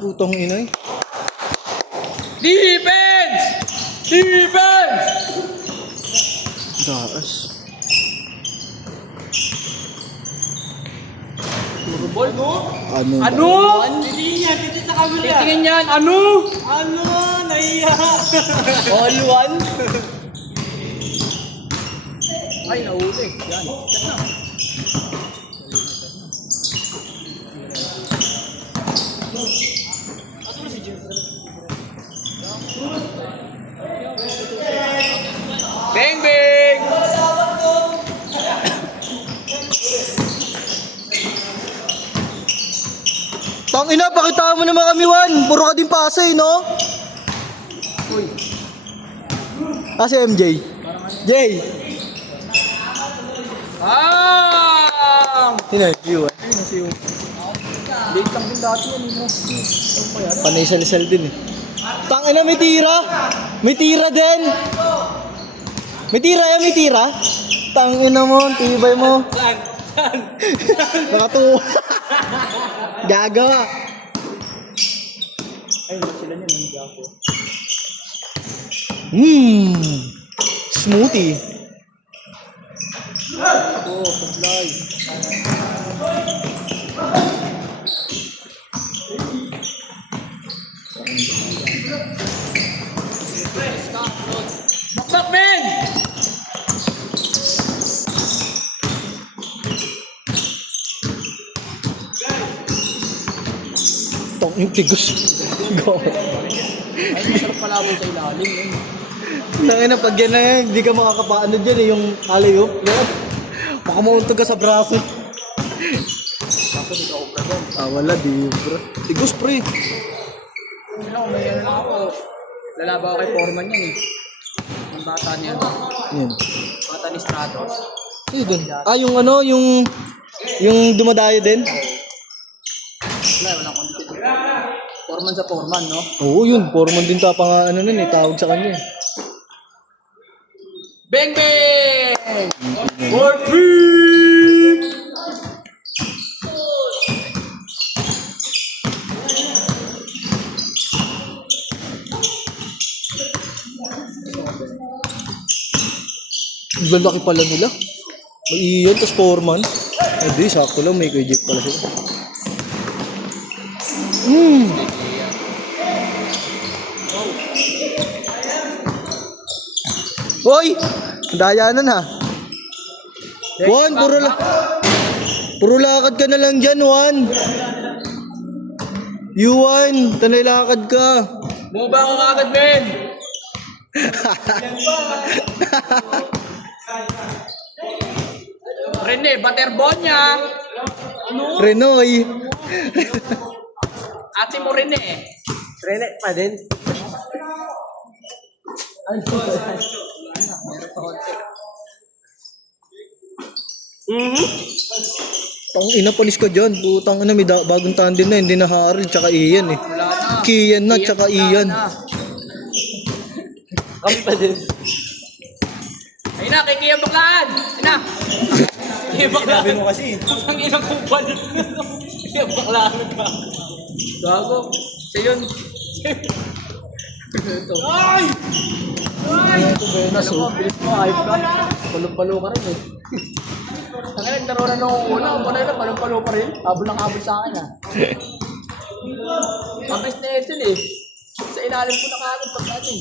Putong inoy. Defense! Defense! Daas. Puro ball, no? Ano? Ano? Titingin yan, titingin sa camera. Titingin yan, ano? Ano? Nahiya. All one? Ay, nahuli. Yan. Yan na. Bang, bang! Tangina, pakita mo naman kami, Juan. Puro ka din pasay, no? Ah, si MJ. Jay. Ah! Sino yun? Ayun, si Yu. Late lang din dati yan, no? Panay sel din eh. Tangina, may tira. May tira din. May tira yan, may tira. Tangina mo, tibay mo. Saan? Saan? Nakatuwa. Gagawa. Ay, sila niya, nandiyan ako. Smoothie. Oh, supply. Bakbak, men! Tong yung tigus. Go. Ay, masarap palabot sa ilalim, eh. Tangina, pag yan na yan, hindi ka makakapaano dyan eh, yung alley-oop. Baka mauntog ka sa braso. Kaso di ka obra doon. Ah, wala, di bro. Tigus, pre. Ano, may ano lang ako. Lalaban ako kay Foreman yan, eh. Ang bata niya. Yan. Bata ni Stratos. Ay, dun. Ah, yung ano, yung dumadayo din? Wala, walang content. Foreman sa Foreman, no? Oo, yun. Foreman din tapang ano nun eh, tawag sa kanya. Bang, bang! For three! Ang lalaki pala nila. May iyon, tas Foreman. Ay, di, sakto lang. May kay Jeep pala sila. Hoy! Dayanan ha. Juan, puro lakad ka na lang dyan, Juan. Juan, tanay lakad ka. Bumaba ka agad, men! Rene, Baterbonya! Renoy. Ate mo Rene. Rene pa din. Tang ina, panis ka dyan. Putang ina, may bagong tandem na, hindi na Harold, tsaka Ian eh. Wala na. Kian na, tsaka Ian. Kami pa din. Ayun na, kay Kia Baklaan! Ayun na! Kia Baklaan! Sabi mo kasi. Ang inang kupal! Kia Baklaan ka! Gago! Siya yun! Ito. Ay! Ay! Ito ba yun? Alam mo, bilis mo, hype ka. Palong-palo ka rin eh. Ang ina, naglaro na nung una. Ako na yun, palong-palo pa rin. Habol ng habol sa akin ah. Ang best na ito eh. Sa ilalim ko na kagad pag natin.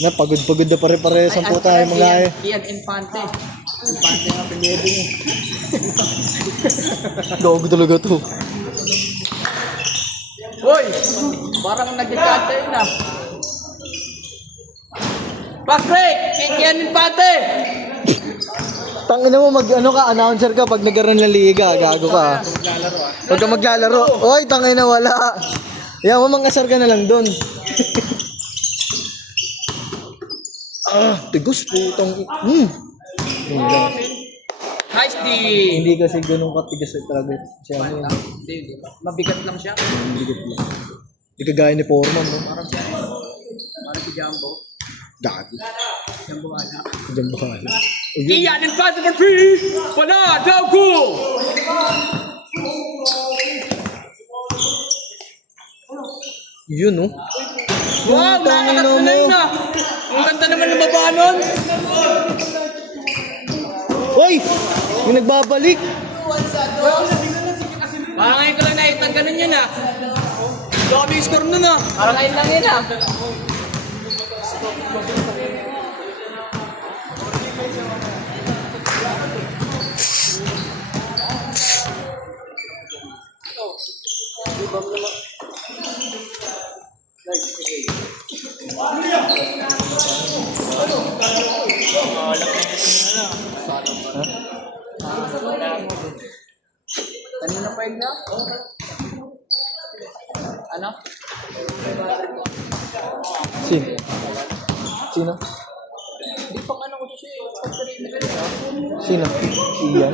Na, pagod-pagod na pare-pares ang puta yung mga eh. Ian Infante. Infante nga pinwede niya. Gago talaga to. Hoy! Parang nag-gigante yun ah. Fast break! Ian Infante! Tangina mo, mag-ano ka, announcer ka pag nagkaroon ng liga. Gago ka. Huwag ka maglalaro. Oy, tangina, wala. Yan, mamangasar ka na lang doon. Tigus, putang. Nice D! Hindi kasi ganun katigas talaga siya. Hindi. Mabigat lang siya. Bigat lang. Hindi kagaya ni Foreman, no? Parang siya. Parang si Jumbo. Gago. Jumbo wala. Diyan bahala. Ian Infante for free! Wala! Daw go! Yun, no? Wow, Tangina nakakat na mo. yun ah. Ang ganda naman ng baba nun. Hoy! Yung nagbabalik. Parang ngayon ko lang nakita ganun yun ah. Dami yung score nun ah. Parang ngayon lang yun ah. Kanina pa yun na? Ano? Sino? Sino? Di pa ano ko siya yung perimeter. Sino? Iyan?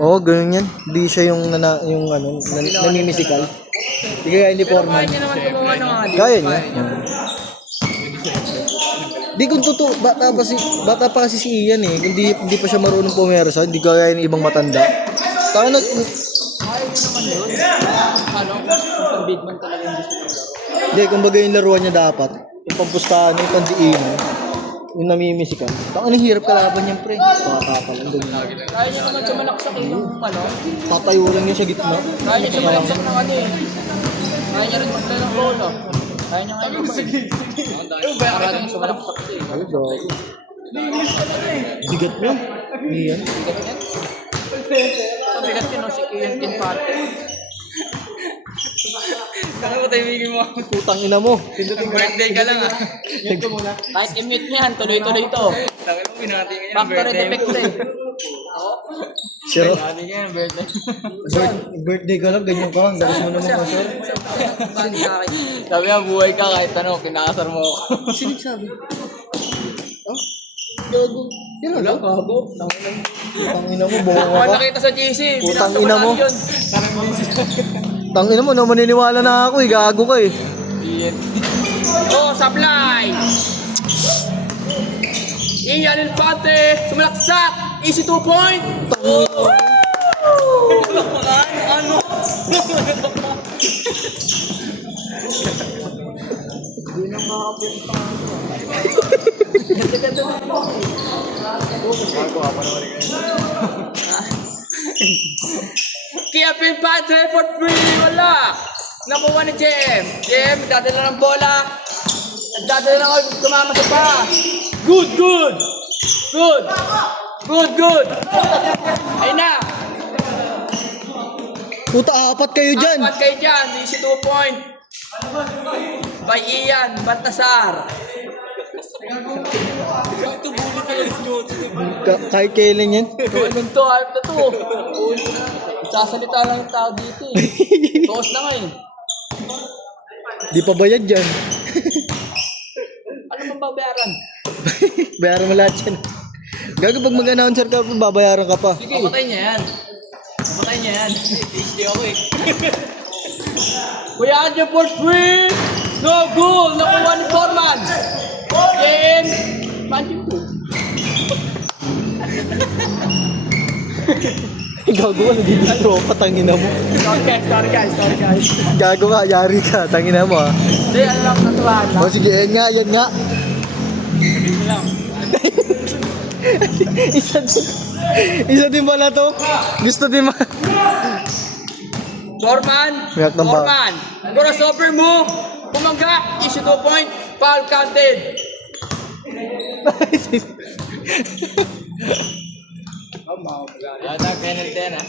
Oo, ganun yan. Hindi siya yung, nanimisikal. Hindi kaya hindi Pero formal. kaya niya naman gumawa ng mga Kaya niya. Di kung totoo, bata pa kasi si Ian eh. Hindi pa siya marunong pumersa, hindi kaya yung ibang matanda. Taka na, Kaya niya naman yun. Ano? Pang big man talaga yung gusto niya. hindi, kumbaga yung laruan niya dapat. Yung pampustahan, yung pandiinan. Yung namimisikal. Taka na hirap kalaban niyan, pre. Pakakapal, ang ganyan. Kaya niya naman sumalaksak eh yung ano. Tatayo lang niya sa gitna. Kaya niya sumalaksak ng ano eh. Kaya niya rin magdala ng bola. Kaya niya ngayon pa eh. Maraming sumalaksak siya eh. Ay, dog. Bigat mo. Iyan. Bigat yan. So bigat yun no, si Kian Kinpate. Kaya mo tayo mo. Putang ina mo. Birthday ka lang ah. Kahit i-mute niyan, tuloy-tuloy to. Factory defect to eh. Sir, Birthday. birthday ka lang, ganyan ka lang. Dalas mo naman ka, sir. Sabi nga, buhay ka kahit ano, kinakasar mo ako. Sino sabi? Ah? Gago. Yan Wala, lang. gago. Putang ina mo, bunga Ako ka. nakita sa GC, Putang binasa ko ina mo. lang yun. Tang ina mo, no, maniniwala na ako eh. Gago ka eh. Oh, supply! Ian Infante, sumalaksak! Easy 2 point! Oh! Ano? Kaya Infante for 3, wala! Nakuha ni Jem. Jem, dadala ng bola. Nagdadala na ako, tumama sa pa. Good, good! Good! Good, good! Ayun na! Puta, apat kayo dyan. Apat kayo dyan, easy 2 point. By Ian Baltasar. Kahit kailan yan. Tulong to, hype na to. Sasalita lang yung tao dito eh. Toos na nga eh. Di pa bayad dyan. Ano bang babayaran? Bayaran mo lahat yan. Gago, pag mag-announcer ka, babayaran ka pa. Sige. Papatay niya yan. Papatay niya yan. HD ako eh. Kuya Adjo for 3. No goal. Nakuha ni Foreman. Game. Punching 2. Gago ka, nagdidistro pa, tangina mo. Sorry guys. Gago ka, yari ka, tangina mo ah. Hindi, ano lang natulaan lang. O sige, yan nga. Sabihin lang. Isa din pala to. Gusto din ma... Foreman. React ng ba? Foreman. Crossover move. Bumangga. Issue 2 point. Foul counted. Yata penalty na.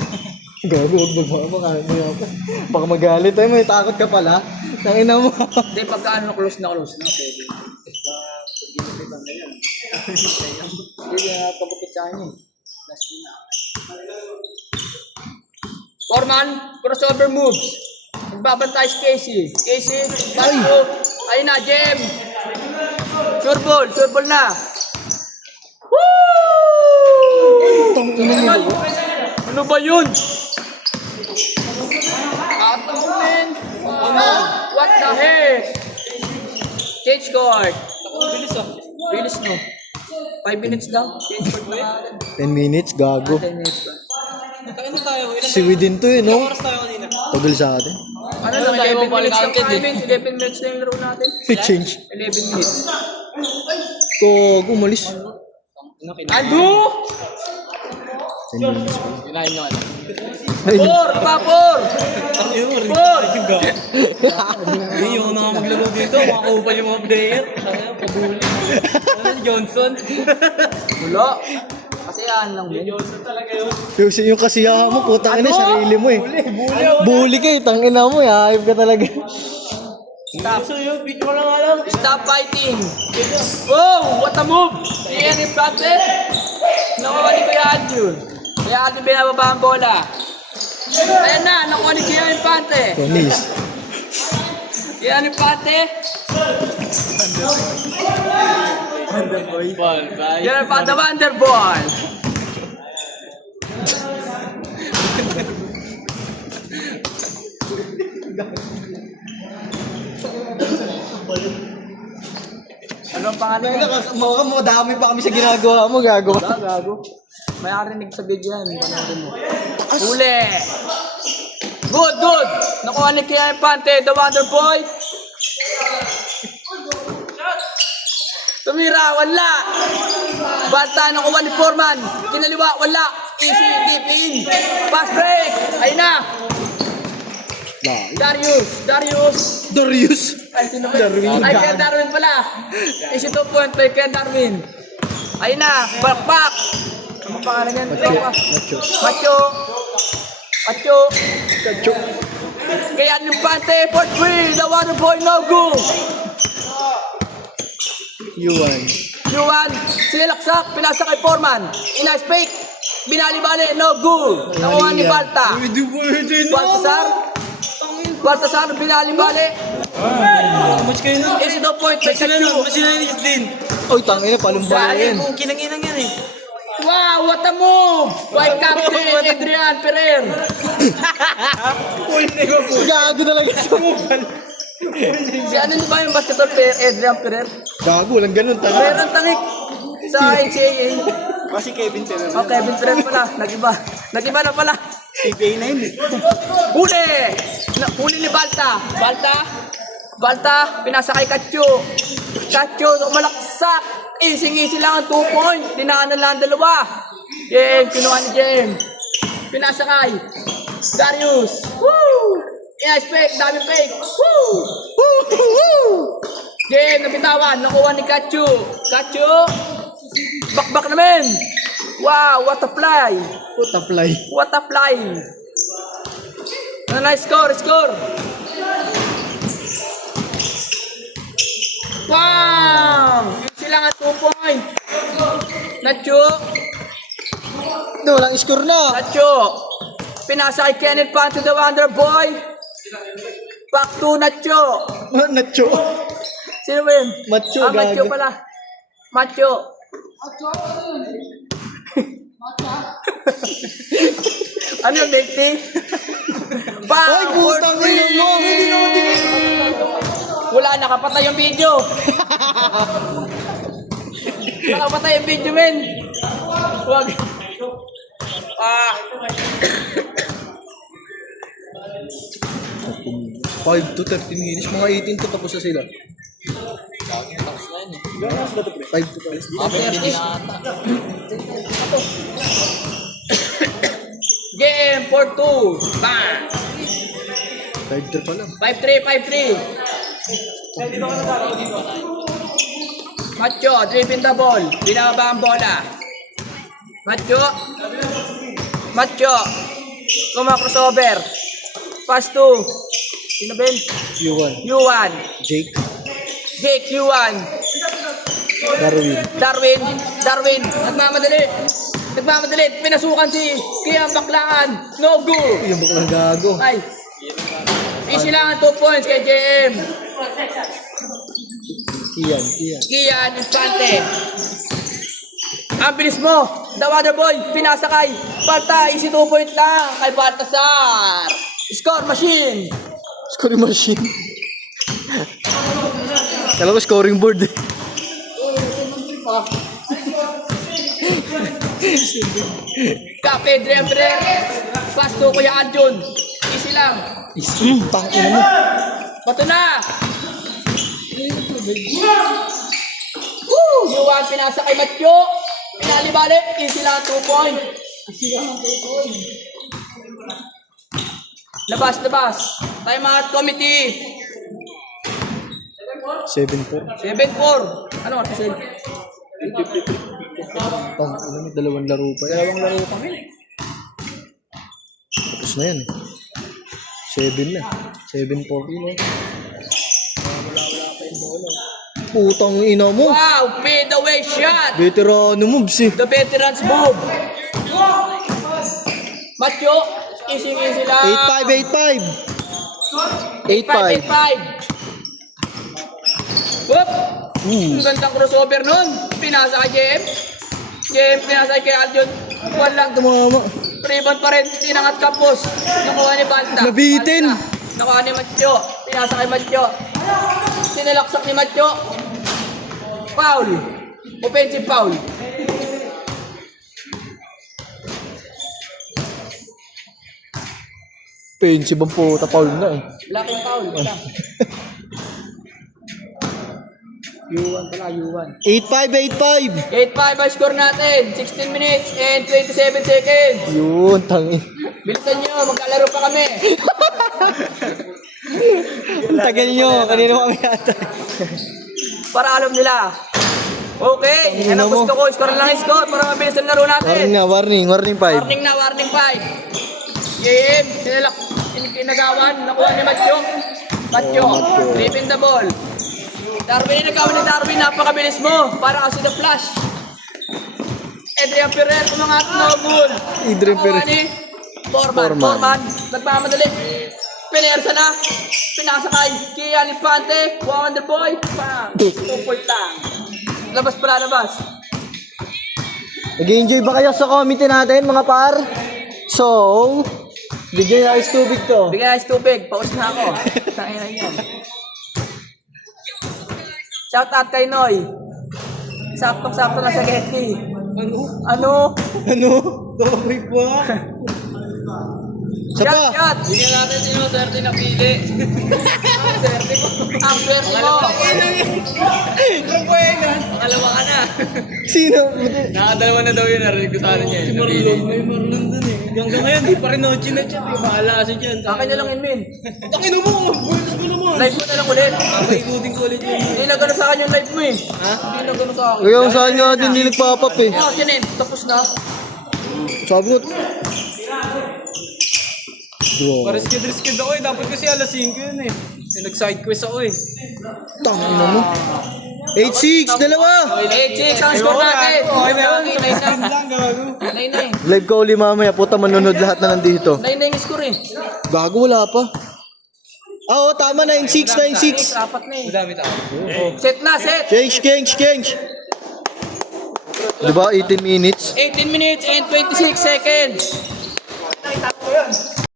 Gago, huwag baka magalit tayo, may takot ka pala. Tangina mo. Hindi, pagka ano, close na pwede. Hindi na pagkupit sa akin eh. Last na. Foreman, crossover moves. Nagbabantay si Casey. Casey, bago. Ayun na, Jem. Sure ball na. Woo! Ano ba yun? Out of man. What the heck? Change court. Bilis no. 5 minutes daw. Change court na agad. 10 minutes, gago. 10 minutes ba? Si Widin to eh, no? Oras tayo kanina. Tagal sa atin. Ano lang, 11 minutes lang namin. 11 minutes na yung laro natin. Change. 11 minutes. Kung umalis. Ando! Kinain nyo ano. 4! Pa 4! 4! Hindi yung mga maglaro dito, mga kupal yung mga player. Pabuli. Ano si Johnson? Wala. Kasi yan lang yun. Yung kasiyahan mo, putang ina, sarili mo eh. Bully ka eh, tangina mo eh, hayop ka talaga. Stop. Stop fighting. Oh, what a move! Iyan yung practice. Nakuha ni Kuya Adjun. Kuya Adjun binababa ang bola. Ayan na, nakuha ni Kuya Infante. Tonis. Kuya Infante. Kuya Infante, Wonderball. Ano ang pangalan mo? Mga mo, dami pa kami sa ginagawa mo, gago. Gago. May arinig sa video yan. Panoodin mo. Huli! Good, good! Nakuha ni Kuya Infante, the Wonder Boy. Tumira, wala! Basta nakuha ni Foreman. Kinaliwa, wala! Easy, deep in. Fast break! Ayun na! Darius! Ay, sino ba? Darwin. Ay, kaya Darwin pala. Easy 2 point play kaya Darwin. Ayun na, back! Ano pangalan yan? Macho. Macho. Kaya Infante for 3, the Wonder Boy no go. Yuan. Yuan, sinilaksak, pinasa kay Foreman. Ina-nice fake, binali-bali, no go. Nakuha ni Balta. Baltasar, binali-bali. Match kayo nun. Easy 2 point play kaya Q. Masinayinis din. Oy, tangina, palumbala yan. Kung kinanginang yan eh. Wow, what a move! By Captain Adrian Ferrer. Gago talaga. Si ano ba yung basketball player, Adrian Ferrer? Gago, walang ganun, tanga. Meron tangik sa NCAA. Kasi Kevin Ferrer. Oh, Kevin Ferrer pala. Nag-iba. Nag-iba na pala. CBA na yun eh. Huli! Huli ni Balta. Balta, pinasa kay Katyo. Katyo, malaksak. Easy lang ang 2 point. Dinaanan lang ang dalawa. Game, kinuha ni Jem. Pinasa kay Darius. Woo! Yes, fake, dami fake. Woo! Game, nabitawan. Nakuha ni Katyo. Katyo, bakbak naman. Wow, what a fly. Putaplay. What a fly. Ano na, score. Wow! Sila nga 2 point. Nacho. Walang score na. Nacho. Pinasa kay Kenneth Pan to the Wonder Boy. Back to Nacho. Nacho. Sino ba yun? Macho, Macho gago. pala. Macho. Ano yung Bekti? Ay, putang ina mo. Hindi naman Wala, nakapatay yung video. Nakapatay yung video, men. Huwag. 5 to 30 minutes, mga 18 to tapos na sila. 5 to 30. Game for 2. Bang. 5 to pa lang. 5-3. Macho, dribbling the ball. Binababa ang bola. Macho. Crossover. Pass to. Sino Ben? Yuan. Jake. Yuan. Darwin. Nagmamadali. Pinasukan si Kian Baklaan. No go. Yung baklang gago. Ay. Easy lang ang 2 points kay JM. Kian Infante. Ang bilis mo. The Wonder Boy. Pinasakay. Balta. Easy 2 point lang kay Baltasar. Score machine. Scoring machine. Kala ko scoring board eh. Kape, Adrian Ferrer. Pass to Kuya Adjun. Easy easy lang. Tangina mo. Bato na! Woo! Yuan, pinasa kay Matyo. Pinalibalik, easy lang 2 point. Labas. Time out committee. 7-4. 7-4. Ano, Artisel? Tangina mo, 2 laro pa yan. Dalawang laro kami. Tapos na yan eh. 7 na. 7-4 yun eh. Putang ina mo. Wow, fade away shot. Veterano moves eh. The veterans move. Matyo, easy lang. 8-5. 8-5. Whoop! Ang gandang crossover nun. Pinasa kay JM. JM, pinasa kay Aljon. Walang Tumama. rebound pa rin. Tinangat Campos. Nakuha ni Balta. Nabitin. Balta. Nakuha ni Matyo. Pinasa kay Matyo. Sinilaksak ni Matyo. Foul. Offensive foul. Pensive ang puta. Paul na eh. Laking foul. Wala. U1 pala, U1. 8-5. 8-5 ang score natin. 16 minutes and 27 seconds. Yun, tangin. Bilisan nyo, magkalaro pa kami. Ang tagal nyo. Kanina kami yata. Para alam nila. Okay, yan ang gusto ko. Score lang yung score para mabilis ang laro natin. Warning 5. Warning 5. Game, kinagawan. Nakuha ni Matyo. Matyo, tripping the ball. Darwin, nagkawan ni Darwin. Napakabilis mo. Para kasi the flash. Adrian Ferrer, kumangat no goal. Adrian Ferrer. Foreman. Nagmamadali. Pinersa na. Pinasakay. Kian Infante. Wonder Boy. Bang. 2 point lang. Labas. Nag-enjoy ba kayo sa committee natin mga par? So, bigyan na ice tubig to. Bigyan na tubig. Paus na ako. Tangina yan. Shout out kay Noy. Saktong-sakto na sa Getty. Ano? Topic po. Shot. Bigyan natin sino swerte na pili. Ang swerte mo. Makalawa ka na. Sino? Nakadalawa na daw yun. Narinig ko sa ano niya. Si Marlon. May Marlon dun eh. Hanggang ngayon, di pa rin chinachat eh. Bahala kasi dyan. Akin nyo lang yun, Min. Takin mo! Buenos mo naman! Live mo na lang ulit. Papaikutin ko ulit yun. Hindi na gano'n sa akin yung live mo eh. Ha? Hindi na gano'n sa akin. Kaya sa akin nga din hindi nagpapap eh. Oh, Janin, tapos na. Sabot. Pariskid ako eh. Dapat kasi alas 5 yun eh. Nag-side quest ako eh. Tangina mo. 8-6, dalawa. 8-6 ang score natin. Okay na yun. 9-9. Live ka uli mamaya, puta manunod lahat na nandito. 9-9 yung score eh. Gago, wala pa. Oo, tama, 9-6. Apat na eh. Madami tao. Set na, set. Change. Diba, 18 minutes? 18 minutes and 26 seconds.